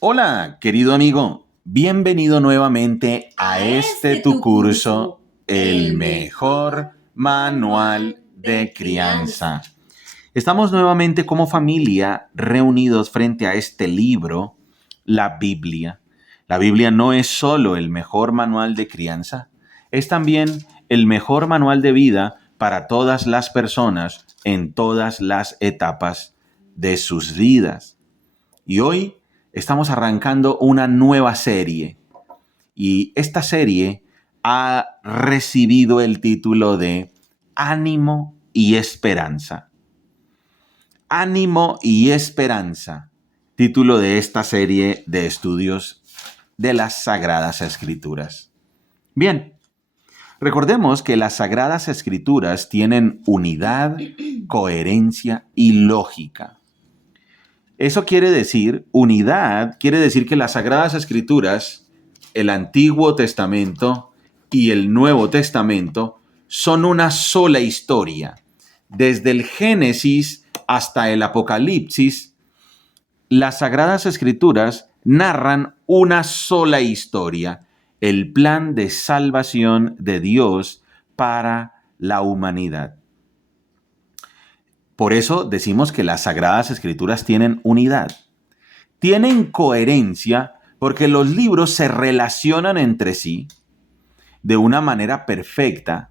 Hola, querido amigo. Bienvenido nuevamente a tu curso, El mejor manual de crianza. Estamos nuevamente como familia reunidos frente a este libro, la Biblia. La Biblia no es solo el mejor manual de crianza, es también el mejor manual de vida para todas las personas en todas las etapas de sus vidas. Y hoy estamos arrancando una nueva serie. Y esta serie ha recibido el título de Ánimo y Esperanza. Ánimo y Esperanza, título de esta serie de estudios de las Sagradas Escrituras. Bien, recordemos que las Sagradas Escrituras tienen unidad, coherencia y lógica. Eso quiere decir, unidad, quiere decir que las Sagradas Escrituras, el Antiguo Testamento y el Nuevo Testamento, son una sola historia. Desde el Génesis hasta el Apocalipsis, las Sagradas Escrituras narran una sola historia, el plan de salvación de Dios para la humanidad. Por eso decimos que las Sagradas Escrituras tienen unidad. Tienen coherencia porque los libros se relacionan entre sí de una manera perfecta,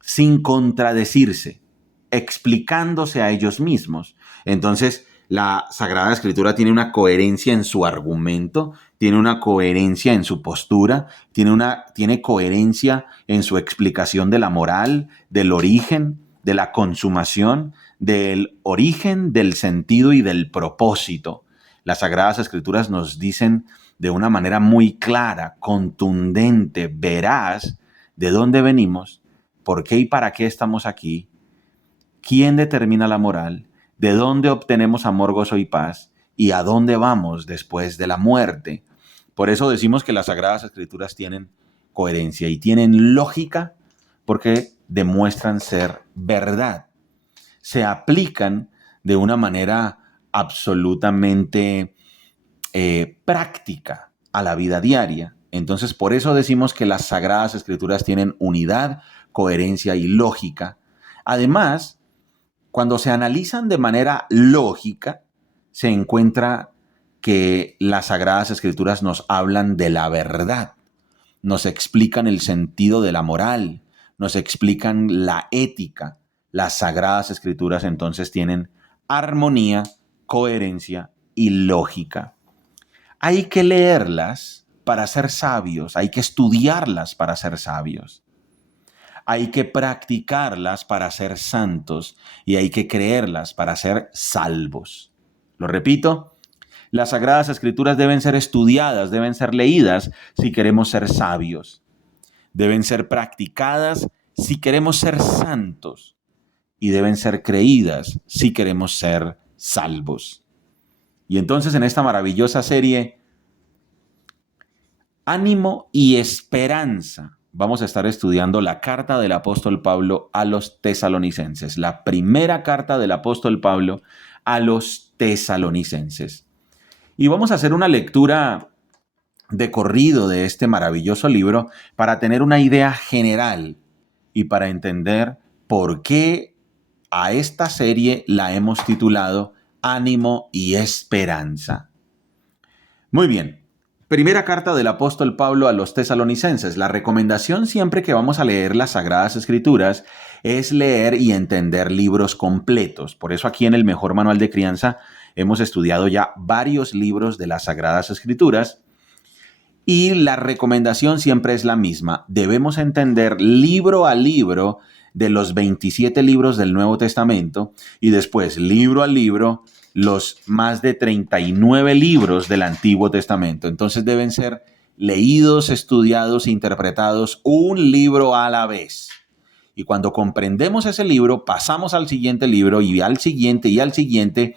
sin contradecirse, explicándose a ellos mismos. Entonces, la Sagrada Escritura tiene una coherencia en su argumento, tiene una coherencia en su postura, tiene coherencia en su explicación de la moral, del origen, de la consumación, del origen, del sentido y del propósito. Las Sagradas Escrituras nos dicen de una manera muy clara, contundente, veraz, de dónde venimos, por qué y para qué estamos aquí, quién determina la moral, de dónde obtenemos amor, gozo y paz, y a dónde vamos después de la muerte. Por eso decimos que las Sagradas Escrituras tienen coherencia y tienen lógica porque demuestran ser verdad. Se aplican de una manera absolutamente práctica a la vida diaria. Entonces, por eso decimos que las Sagradas Escrituras tienen unidad, coherencia y lógica. Además, cuando se analizan de manera lógica, se encuentra que las Sagradas Escrituras nos hablan de la verdad, nos explican el sentido de la moral, nos explican la ética. Las Sagradas Escrituras entonces tienen armonía, coherencia y lógica. Hay que leerlas para ser sabios, hay que estudiarlas para ser sabios. Hay que practicarlas para ser santos y hay que creerlas para ser salvos. Lo repito, las Sagradas Escrituras deben ser estudiadas, deben ser leídas si queremos ser sabios. Deben ser practicadas si queremos ser santos y deben ser creídas si queremos ser salvos. Y entonces en esta maravillosa serie, Ánimo y Esperanza, vamos a estar estudiando la carta del apóstol Pablo a los tesalonicenses, la primera carta del apóstol Pablo a los tesalonicenses. Y vamos a hacer una lectura de corrido de este maravilloso libro para tener una idea general y para entender por qué a esta serie la hemos titulado Ánimo y Esperanza. Muy bien. Primera carta del apóstol Pablo a los tesalonicenses. La recomendación siempre que vamos a leer las Sagradas Escrituras es leer y entender libros completos. Por eso aquí en el mejor manual de crianza hemos estudiado ya varios libros de las Sagradas Escrituras y la recomendación siempre es la misma. Debemos entender libro a libro de los 27 libros del Nuevo Testamento y después libro a libro los más de 39 libros del Antiguo Testamento. Entonces deben ser leídos, estudiados, interpretados un libro a la vez. Y cuando comprendemos ese libro, pasamos al siguiente libro y al siguiente y al siguiente.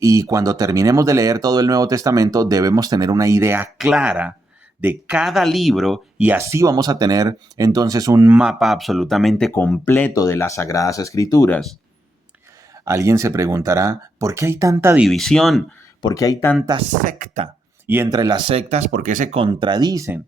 Y cuando terminemos de leer todo el Nuevo Testamento, debemos tener una idea clara de cada libro y así vamos a tener entonces un mapa absolutamente completo de las Sagradas Escrituras. Alguien se preguntará, ¿por qué hay tanta división? ¿por qué hay tanta secta? Y entre las sectas, ¿por qué se contradicen?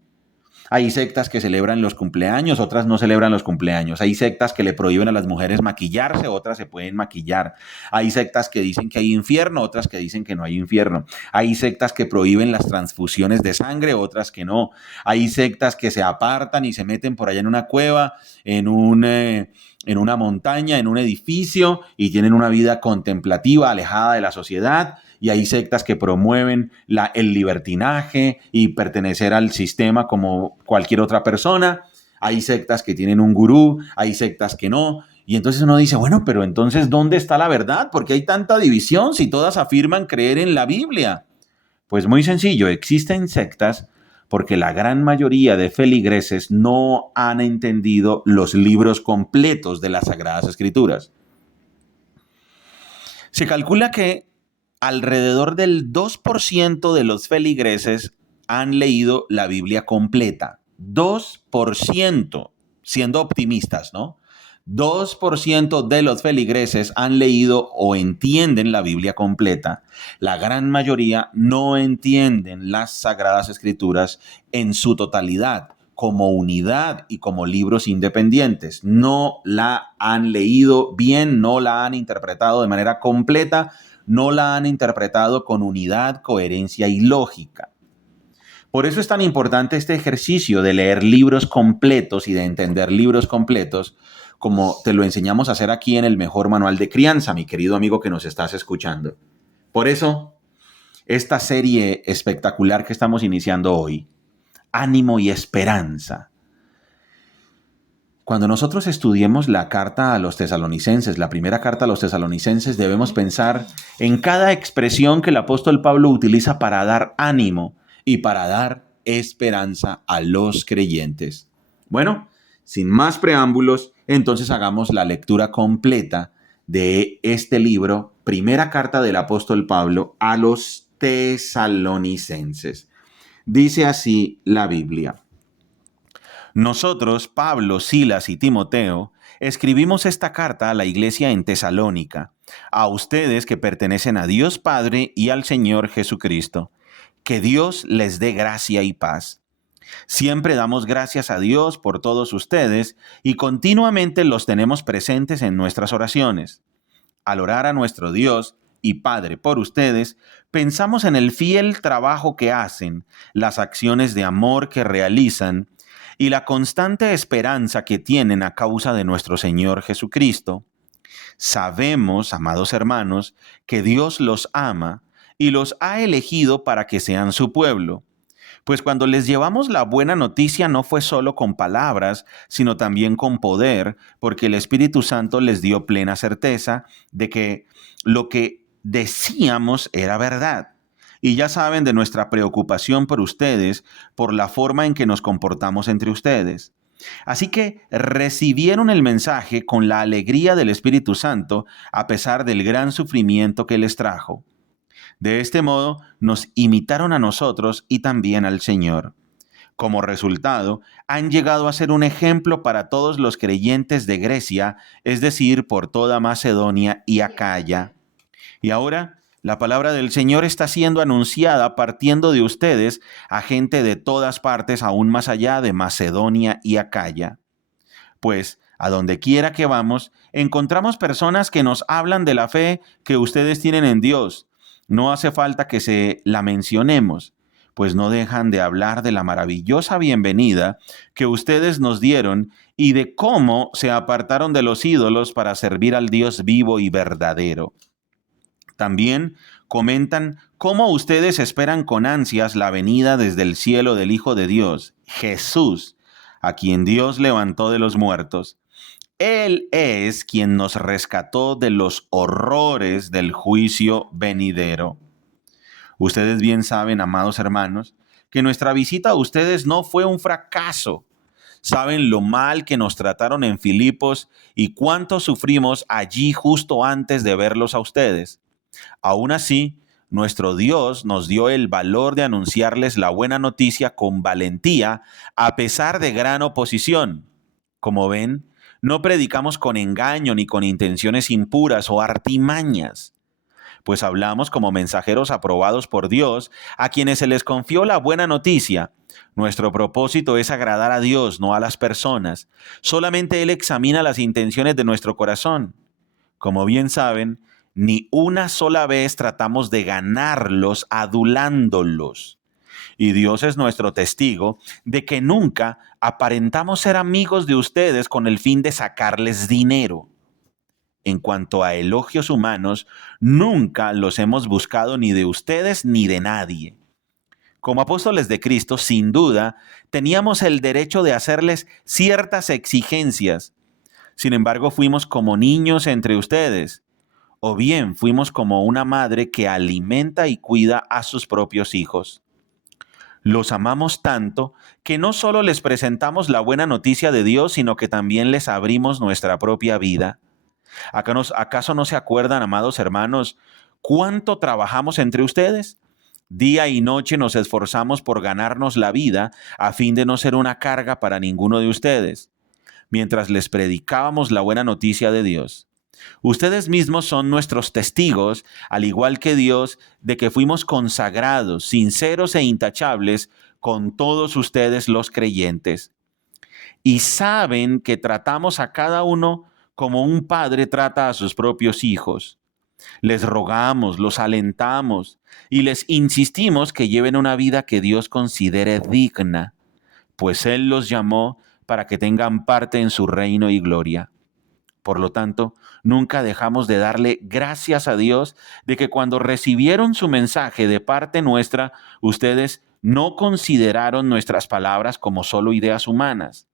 Hay sectas que celebran los cumpleaños, otras no celebran los cumpleaños. Hay sectas que le prohíben a las mujeres maquillarse, otras se pueden maquillar. Hay sectas que dicen que hay infierno, otras que dicen que no hay infierno. Hay sectas que prohíben las transfusiones de sangre, otras que no. Hay sectas que se apartan y se meten por allá en una cueva, en una montaña, en un edificio y tienen una vida contemplativa, alejada de la sociedad. Y hay sectas que promueven el libertinaje y pertenecer al sistema como cualquier otra persona. Hay sectas que tienen un gurú, hay sectas que no. Y entonces uno dice, bueno, pero entonces, ¿dónde está la verdad? ¿Por qué hay tanta división si todas afirman creer en la Biblia? Pues muy sencillo, existen sectas porque la gran mayoría de feligreses no han entendido los libros completos de las Sagradas Escrituras. Se calcula que alrededor del 2% de los feligreses han leído la Biblia completa. 2%, siendo optimistas, ¿no? 2% de los feligreses han leído o entienden la Biblia completa. La gran mayoría no entienden las Sagradas Escrituras en su totalidad, como unidad y como libros independientes. No la han leído bien, no la han interpretado de manera completa, no la han interpretado con unidad, coherencia y lógica. Por eso es tan importante este ejercicio de leer libros completos y de entender libros completos, como te lo enseñamos a hacer aquí en el mejor manual de crianza, mi querido amigo que nos estás escuchando. Por eso, esta serie espectacular que estamos iniciando hoy, Ánimo y Esperanza. Cuando nosotros estudiemos la carta a los tesalonicenses, la primera carta a los tesalonicenses, debemos pensar en cada expresión que el apóstol Pablo utiliza para dar ánimo y para dar esperanza a los creyentes. Bueno, sin más preámbulos, entonces hagamos la lectura completa de este libro, primera carta del apóstol Pablo a los tesalonicenses. Dice así la Biblia. Nosotros, Pablo, Silas y Timoteo, escribimos esta carta a la iglesia en Tesalónica, a ustedes que pertenecen a Dios Padre y al Señor Jesucristo. Que Dios les dé gracia y paz. Siempre damos gracias a Dios por todos ustedes y continuamente los tenemos presentes en nuestras oraciones. Al orar a nuestro Dios y Padre por ustedes, pensamos en el fiel trabajo que hacen, las acciones de amor que realizan y la constante esperanza que tienen a causa de nuestro Señor Jesucristo. Sabemos, amados hermanos, que Dios los ama y los ha elegido para que sean su pueblo. Pues cuando les llevamos la buena noticia no fue solo con palabras, sino también con poder, porque el Espíritu Santo les dio plena certeza de que lo que decíamos era verdad. Y ya saben de nuestra preocupación por ustedes, por la forma en que nos comportamos entre ustedes. Así que recibieron el mensaje con la alegría del Espíritu Santo, a pesar del gran sufrimiento que les trajo. De este modo, nos imitaron a nosotros y también al Señor. Como resultado, han llegado a ser un ejemplo para todos los creyentes de Grecia, es decir, por toda Macedonia y Acaya. Y ahora, la palabra del Señor está siendo anunciada partiendo de ustedes a gente de todas partes, aún más allá de Macedonia y Acaya. Pues, a donde quiera que vamos, encontramos personas que nos hablan de la fe que ustedes tienen en Dios. No hace falta que se la mencionemos, pues no dejan de hablar de la maravillosa bienvenida que ustedes nos dieron y de cómo se apartaron de los ídolos para servir al Dios vivo y verdadero. También comentan cómo ustedes esperan con ansias la venida desde el cielo del Hijo de Dios, Jesús, a quien Dios levantó de los muertos. Él es quien nos rescató de los horrores del juicio venidero. Ustedes bien saben, amados hermanos, que nuestra visita a ustedes no fue un fracaso. Saben lo mal que nos trataron en Filipos y cuánto sufrimos allí justo antes de verlos a ustedes. Aún así, nuestro Dios nos dio el valor de anunciarles la buena noticia con valentía, a pesar de gran oposición. Como ven, no predicamos con engaño ni con intenciones impuras o artimañas. pues hablamos como mensajeros aprobados por Dios, a quienes se les confió la buena noticia. Nuestro propósito es agradar a Dios, no a las personas. Solamente Él examina las intenciones de nuestro corazón. Como bien saben, ni una sola vez tratamos de ganarlos adulándolos. Y Dios es nuestro testigo de que nunca aparentamos ser amigos de ustedes con el fin de sacarles dinero. En cuanto a elogios humanos, nunca los hemos buscado ni de ustedes ni de nadie. Como apóstoles de Cristo, sin duda, teníamos el derecho de hacerles ciertas exigencias. Sin embargo, fuimos como niños entre ustedes, o bien fuimos como una madre que alimenta y cuida a sus propios hijos. Los amamos tanto que no solo les presentamos la buena noticia de Dios, sino que también les abrimos nuestra propia vida. ¿Acaso no se acuerdan, amados hermanos, cuánto trabajamos entre ustedes? Día y noche nos esforzamos por ganarnos la vida a fin de no ser una carga para ninguno de ustedes, mientras les predicábamos la buena noticia de Dios. Ustedes mismos son nuestros testigos, al igual que Dios, de que fuimos consagrados, sinceros e intachables con todos ustedes los creyentes. Y saben que tratamos a cada uno como un padre trata a sus propios hijos. Les rogamos, los alentamos y les insistimos que lleven una vida que Dios considere digna, pues Él los llamó para que tengan parte en su reino y gloria. Por lo tanto, nunca dejamos de darle gracias a Dios de que cuando recibieron su mensaje de parte nuestra, ustedes no consideraron nuestras palabras como solo ideas humanas.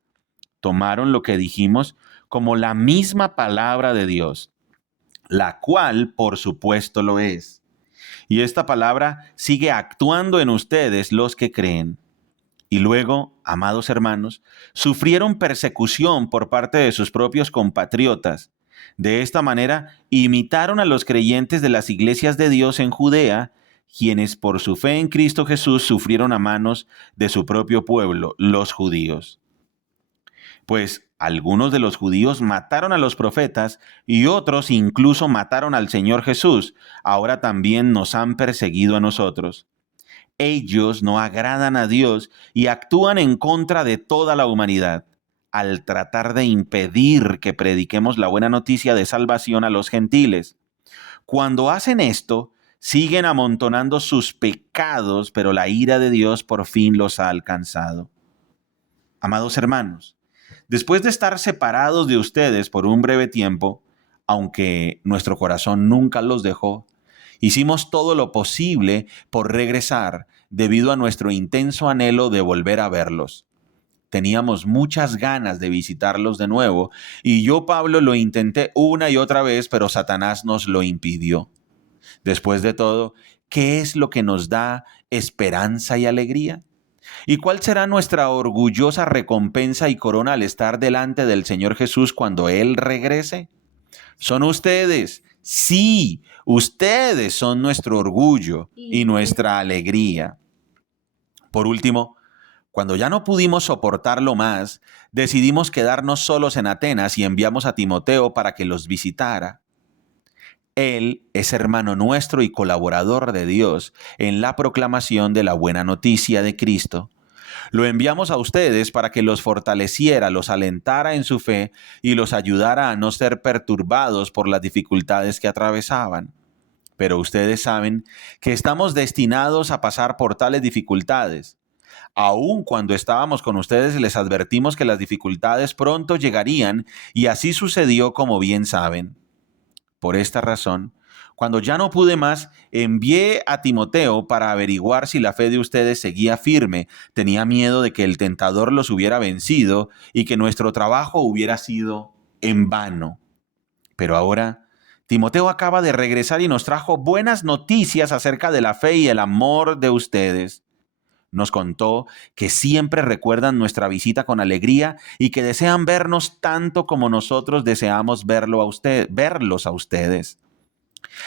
Tomaron lo que dijimos como la misma palabra de Dios, la cual, por supuesto, lo es. Y esta palabra sigue actuando en ustedes los que creen. Y luego, amados hermanos, sufrieron persecución por parte de sus propios compatriotas. De esta manera, imitaron a los creyentes de las iglesias de Dios en Judea, quienes por su fe en Cristo Jesús sufrieron a manos de su propio pueblo, los judíos. Pues algunos de los judíos mataron a los profetas y otros incluso mataron al Señor Jesús. Ahora también nos han perseguido a nosotros. Ellos no agradan a Dios y actúan en contra de toda la humanidad al tratar de impedir que prediquemos la buena noticia de salvación a los gentiles. Cuando hacen esto, siguen amontonando sus pecados, pero la ira de Dios por fin los ha alcanzado. Amados hermanos, después de estar separados de ustedes por un breve tiempo, aunque nuestro corazón nunca los dejó, hicimos todo lo posible por regresar debido a nuestro intenso anhelo de volver a verlos. Teníamos muchas ganas de visitarlos de nuevo y yo, Pablo, lo intenté una y otra vez, pero Satanás nos lo impidió. Después de todo, ¿qué es lo que nos da esperanza y alegría? ¿Y cuál será nuestra orgullosa recompensa y corona al estar delante del Señor Jesús cuando Él regrese? Son ustedes. Sí, ustedes son nuestro orgullo y nuestra alegría. Por último, cuando ya no pudimos soportarlo más, decidimos quedarnos solos en Atenas y enviamos a Timoteo para que los visitara. Él es hermano nuestro y colaborador de Dios en la proclamación de la buena noticia de Cristo. Lo enviamos a ustedes para que los fortaleciera, los alentara en su fe y los ayudara a no ser perturbados por las dificultades que atravesaban. Pero ustedes saben que estamos destinados a pasar por tales dificultades. Aun cuando estábamos con ustedes les advertimos que las dificultades pronto llegarían y así sucedió, como bien saben. Por esta razón, cuando ya no pude más, envié a Timoteo para averiguar si la fe de ustedes seguía firme. Tenía miedo de que el tentador los hubiera vencido y que nuestro trabajo hubiera sido en vano. Pero ahora, Timoteo acaba de regresar y nos trajo buenas noticias acerca de la fe y el amor de ustedes. Nos contó que siempre recuerdan nuestra visita con alegría y que desean vernos tanto como nosotros deseamos verlos a ustedes.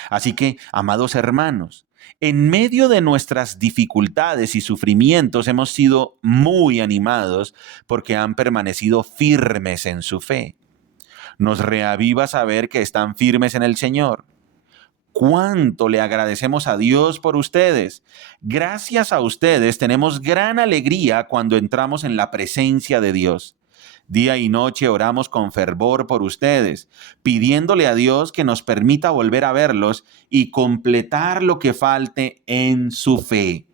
Así que, amados hermanos, en medio de nuestras dificultades y sufrimientos hemos sido muy animados porque han permanecido firmes en su fe. Nos reaviva saber que están firmes en el Señor. cuánto le agradecemos a Dios por ustedes. Gracias a ustedes tenemos gran alegría cuando entramos en la presencia de Dios. Día y noche oramos con fervor por ustedes, pidiéndole a Dios que nos permita volver a verlos y completar lo que falte en su fe.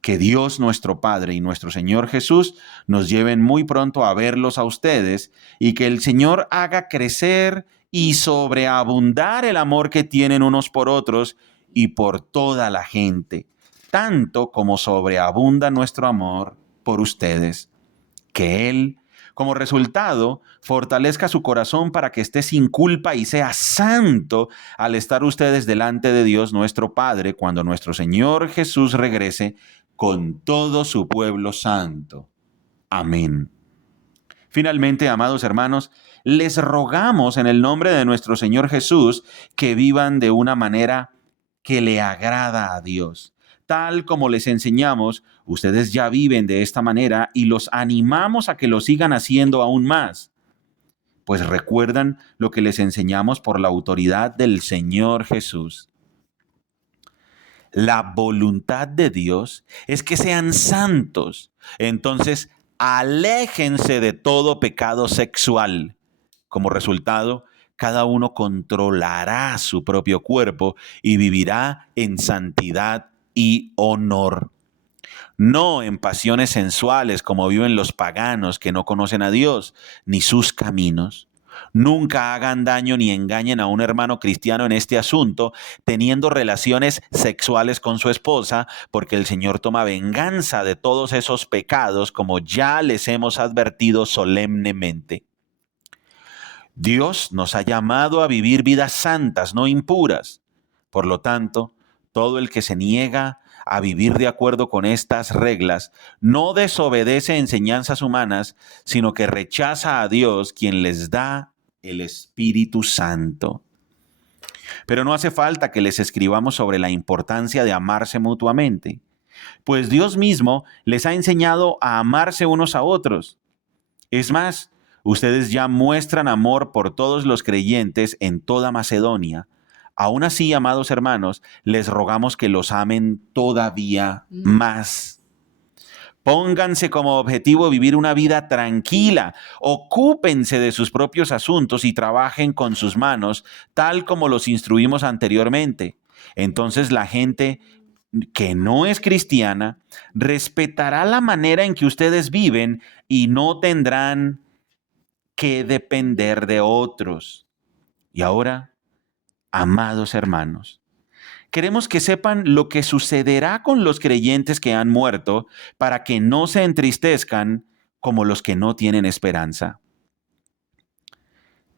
Que Dios nuestro Padre y nuestro Señor Jesús nos lleven muy pronto a verlos a ustedes y que el Señor haga crecer y sobreabundar el amor que tienen unos por otros y por toda la gente, tanto como sobreabunda nuestro amor por ustedes. Que Él, como resultado, fortalezca su corazón para que esté sin culpa y sea santo al estar ustedes delante de Dios nuestro Padre cuando nuestro Señor Jesús regrese con todo su pueblo santo. Amén. Finalmente, amados hermanos, les rogamos en el nombre de nuestro Señor Jesús que vivan de una manera que le agrada a Dios. Tal como les enseñamos, ustedes ya viven de esta manera y los animamos a que lo sigan haciendo aún más. Pues recuerdan lo que les enseñamos por la autoridad del Señor Jesús. La voluntad de Dios es que sean santos. Entonces, aléjense de todo pecado sexual. Como resultado, cada uno controlará su propio cuerpo y vivirá en santidad y honor. No en pasiones sensuales como viven los paganos que no conocen a Dios ni sus caminos. Nunca hagan daño ni engañen a un hermano cristiano en este asunto, teniendo relaciones sexuales con su esposa, porque el Señor toma venganza de todos esos pecados, como ya les hemos advertido solemnemente. Dios nos ha llamado a vivir vidas santas, no impuras. Por lo tanto, todo el que se niega a vivir de acuerdo con estas reglas no desobedece enseñanzas humanas, sino que rechaza a Dios, quien les da el Espíritu Santo. Pero no hace falta que les escribamos sobre la importancia de amarse mutuamente, pues Dios mismo les ha enseñado a amarse unos a otros. Es más, ustedes ya muestran amor por todos los creyentes en toda Macedonia. Aún así, amados hermanos, les rogamos que los amen todavía más. Pónganse como objetivo vivir una vida tranquila, ocúpense de sus propios asuntos y trabajen con sus manos, tal como los instruimos anteriormente. Entonces la gente que no es cristiana respetará la manera en que ustedes viven y no tendrán que depender de otros. Y ahora, amados hermanos, queremos que sepan lo que sucederá con los creyentes que han muerto para que no se entristezcan como los que no tienen esperanza.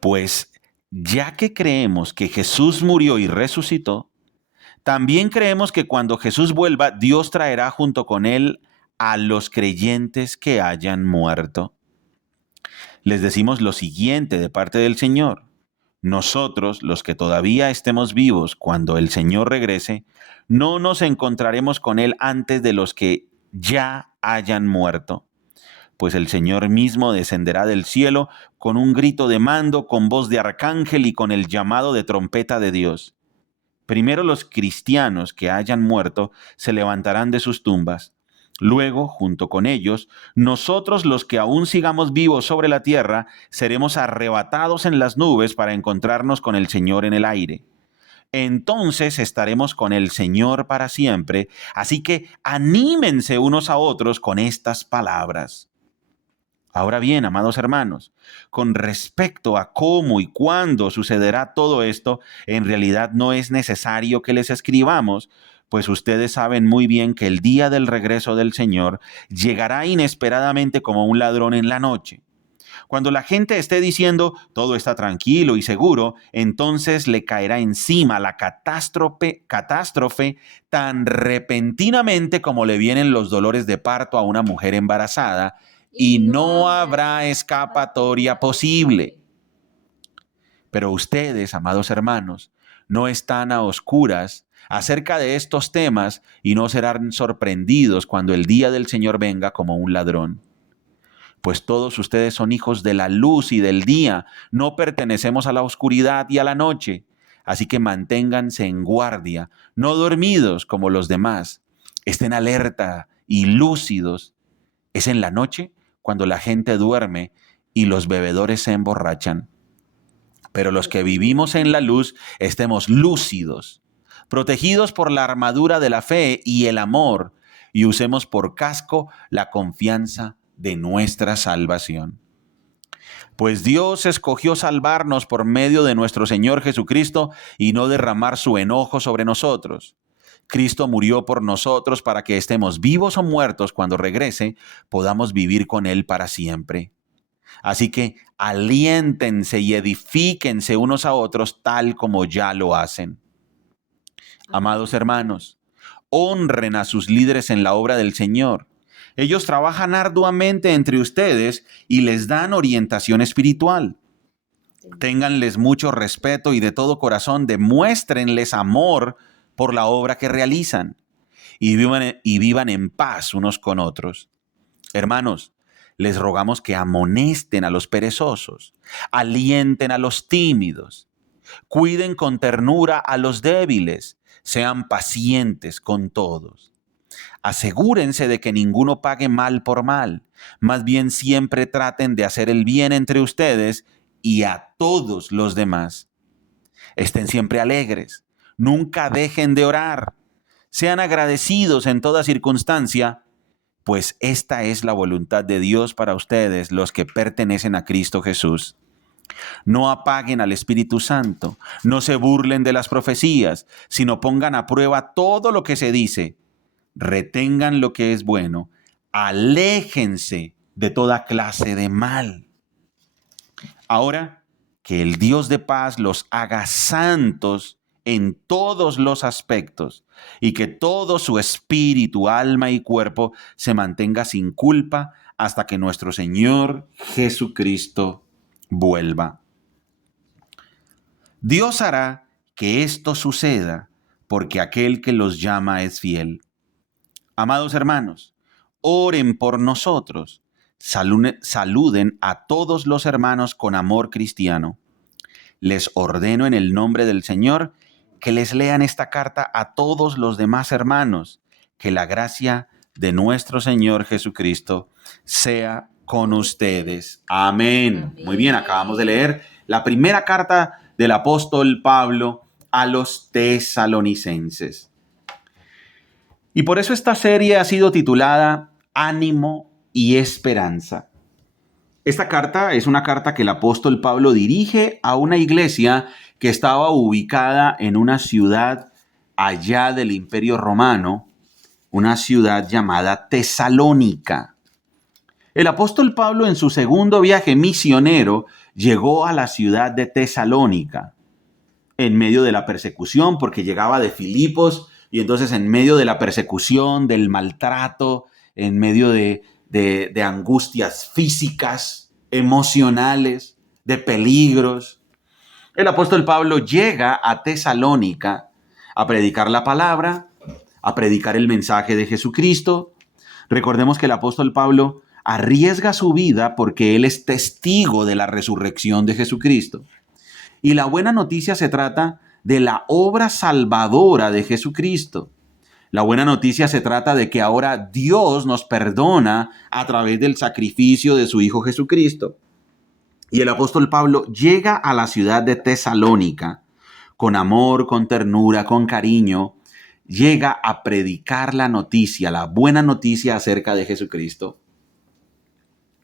Pues ya que creemos que Jesús murió y resucitó, también creemos que cuando Jesús vuelva, Dios traerá junto con él a los creyentes que hayan muerto. Les decimos lo siguiente de parte del Señor. Nosotros, los que todavía estemos vivos cuando el Señor regrese, no nos encontraremos con Él antes de los que ya hayan muerto. Pues el Señor mismo descenderá del cielo con un grito de mando, con voz de arcángel y con el llamado de trompeta de Dios. Primero los cristianos que hayan muerto se levantarán de sus tumbas. Luego, junto con ellos, nosotros los que aún sigamos vivos sobre la tierra, seremos arrebatados en las nubes para encontrarnos con el Señor en el aire. Entonces estaremos con el Señor para siempre, así que anímense unos a otros con estas palabras. Ahora bien, amados hermanos, con respecto a cómo y cuándo sucederá todo esto, en realidad no es necesario que les escribamos, pues ustedes saben muy bien que el día del regreso del Señor llegará inesperadamente como un ladrón en la noche. Cuando la gente esté diciendo todo está tranquilo y seguro, entonces le caerá encima la catástrofe tan repentinamente como le vienen los dolores de parto a una mujer embarazada, y no habrá escapatoria posible. Pero ustedes, amados hermanos, no están a oscuras acerca de estos temas y no serán sorprendidos cuando el día del Señor venga como un ladrón. Pues todos ustedes son hijos de la luz y del día, no pertenecemos a la oscuridad y a la noche. Así que manténganse en guardia, no dormidos como los demás. Estén alerta y lúcidos. Es en la noche cuando la gente duerme y los bebedores se emborrachan. Pero los que vivimos en la luz estemos lúcidos, protegidos por la armadura de la fe y el amor, y usemos por casco la confianza de nuestra salvación. Pues Dios escogió salvarnos por medio de nuestro Señor Jesucristo y no derramar su enojo sobre nosotros. Cristo murió por nosotros para que estemos vivos o muertos cuando regrese, podamos vivir con Él para siempre. Así que aliéntense y edifíquense unos a otros tal como ya lo hacen. Amados hermanos, honren a sus líderes en la obra del Señor. Ellos trabajan arduamente entre ustedes y les dan orientación espiritual. Ténganles mucho respeto y de todo corazón demuéstrenles amor por la obra que realizan y vivan en paz unos con otros. Hermanos, les rogamos que amonesten a los perezosos, alienten a los tímidos, cuiden con ternura a los débiles, sean pacientes con todos. Asegúrense de que ninguno pague mal por mal, más bien siempre traten de hacer el bien entre ustedes y a todos los demás. Estén siempre alegres, nunca dejen de orar, sean agradecidos en toda circunstancia, pues esta es la voluntad de Dios para ustedes, los que pertenecen a Cristo Jesús. No apaguen al Espíritu Santo, no se burlen de las profecías, sino pongan a prueba todo lo que se dice. Retengan lo que es bueno, aléjense de toda clase de mal. Ahora, que el Dios de paz los haga santos en todos los aspectos y que todo su espíritu, alma y cuerpo se mantenga sin culpa hasta que nuestro Señor Jesucristo vuelva. Dios hará que esto suceda porque aquel que los llama es fiel. Amados hermanos, oren por nosotros. Saluden a todos los hermanos con amor cristiano. Les ordeno en el nombre del Señor que les lean esta carta a todos los demás hermanos. Que la gracia de nuestro Señor Jesucristo sea con ustedes. Amén. Muy bien, acabamos de leer la primera carta del apóstol Pablo a los tesalonicenses. Y por eso esta serie ha sido titulada Ánimo y Esperanza. Esta carta es una carta que el apóstol Pablo dirige a una iglesia que estaba ubicada en una ciudad allá del Imperio Romano, una ciudad llamada Tesalónica. El apóstol Pablo en su segundo viaje misionero llegó a la ciudad de Tesalónica en medio de la persecución porque llegaba de Filipos. Y entonces en medio de la persecución, del maltrato, en medio de angustias físicas, emocionales, de peligros, el apóstol Pablo llega a Tesalónica a predicar la palabra, a predicar el mensaje de Jesucristo. Recordemos que el apóstol Pablo arriesga su vida porque él es testigo de la resurrección de Jesucristo. Y la buena noticia se trata de la obra salvadora de Jesucristo. La buena noticia se trata de que ahora Dios nos perdona a través del sacrificio de su Hijo Jesucristo. Y el apóstol Pablo llega a la ciudad de Tesalónica con amor, con ternura, con cariño. Llega a predicar la noticia, la buena noticia acerca de Jesucristo.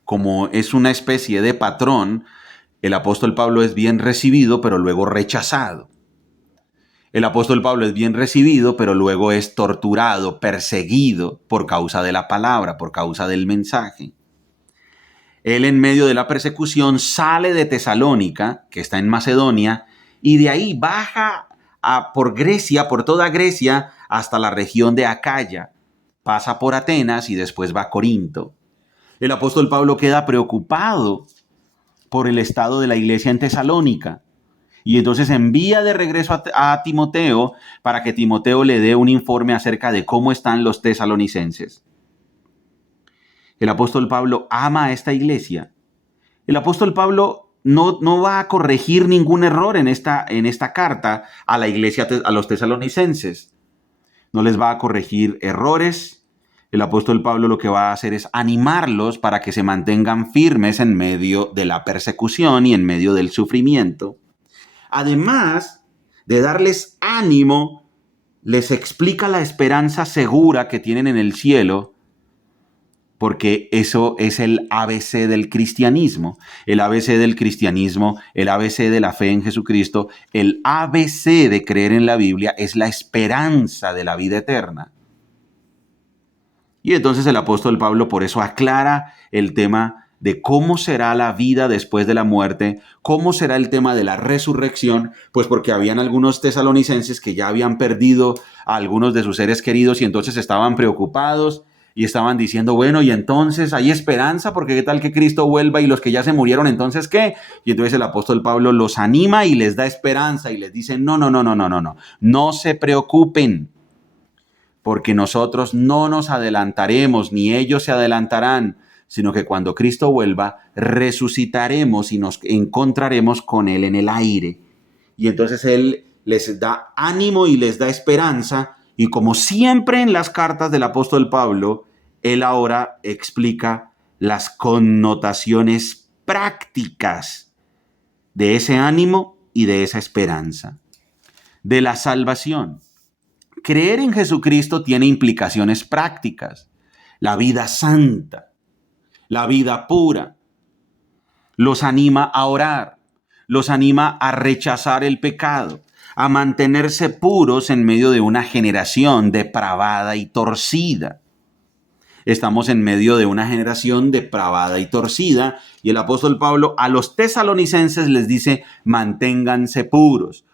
Como es una especie de patrón, el apóstol Pablo es bien recibido, pero luego rechazado. El apóstol Pablo es bien recibido, pero luego es torturado, perseguido por causa de la palabra, por causa del mensaje. Él en medio de la persecución sale de Tesalónica, que está en Macedonia, y de ahí baja por Grecia, por toda Grecia, hasta la región de Acaya. Pasa por Atenas y después va a Corinto. El apóstol Pablo queda preocupado por el estado de la iglesia en Tesalónica. Y entonces envía de regreso a Timoteo para que Timoteo le dé un informe acerca de cómo están los tesalonicenses. El apóstol Pablo ama a esta iglesia. El apóstol Pablo no va a corregir ningún error en esta carta a la iglesia, a los tesalonicenses. No les va a corregir errores. El apóstol Pablo lo que va a hacer es animarlos para que se mantengan firmes en medio de la persecución y en medio del sufrimiento. Además de darles ánimo, les explica la esperanza segura que tienen en el cielo, porque eso es el ABC del cristianismo. El ABC del cristianismo, el ABC de la fe en Jesucristo, el ABC de creer en la Biblia es la esperanza de la vida eterna. Y entonces el apóstol Pablo por eso aclara el tema de cómo será la vida después de la muerte, cómo será el tema de la resurrección, pues porque habían algunos tesalonicenses que ya habían perdido a algunos de sus seres queridos y entonces estaban preocupados y estaban diciendo, bueno, y entonces hay esperanza, porque qué tal que Cristo vuelva y los que ya se murieron, entonces ¿qué? Y entonces el apóstol Pablo los anima y les da esperanza y les dice, no se preocupen, porque nosotros no nos adelantaremos, ni ellos se adelantarán, sino que cuando Cristo vuelva, resucitaremos y nos encontraremos con Él en el aire. Y entonces Él les da ánimo y les da esperanza, y como siempre en las cartas del apóstol Pablo, Él ahora explica las connotaciones prácticas de ese ánimo y de esa esperanza, de la salvación. Creer en Jesucristo tiene implicaciones prácticas. La vida santa, la vida pura. Los anima a orar, los anima a rechazar el pecado, a mantenerse puros en medio de una generación depravada y torcida. Estamos en medio de una generación depravada y torcida, y el apóstol Pablo a los tesalonicenses les dice, manténganse puros.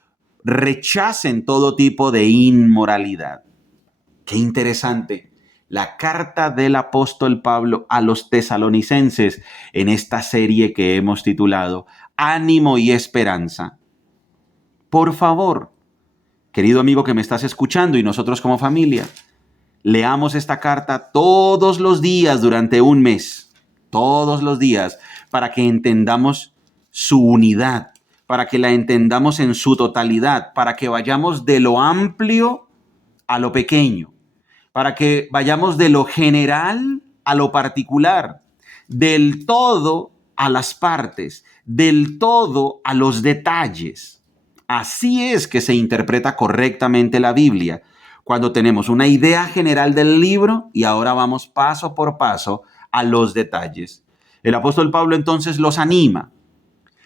Rechacen todo tipo de inmoralidad. Qué interesante. La carta del apóstol Pablo a los tesalonicenses en esta serie que hemos titulado Ánimo y Esperanza. Por favor, querido amigo que me estás escuchando y nosotros como familia, leamos esta carta todos los días durante un mes, todos los días, para que entendamos su unidad, para que la entendamos en su totalidad, para que vayamos de lo amplio a lo pequeño, para que vayamos de lo general a lo particular, del todo a las partes, del todo a los detalles. Así es que se interpreta correctamente la Biblia, cuando tenemos una idea general del libro y ahora vamos paso por paso a los detalles. El apóstol Pablo entonces los anima.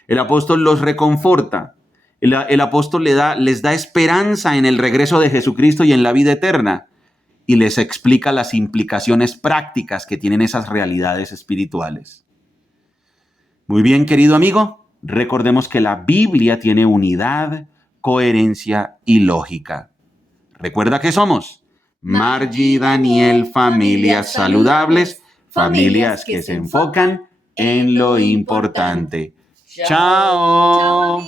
El apóstol los reconforta. El apóstol les da esperanza en el regreso de Jesucristo y en la vida eterna. Y les explica las implicaciones prácticas que tienen esas realidades espirituales. Muy bien, querido amigo. Recordemos que la Biblia tiene unidad, coherencia y lógica. Recuerda que somos Margie y Daniel, familias saludables, familias que se enfocan en lo importante. ¡Chao!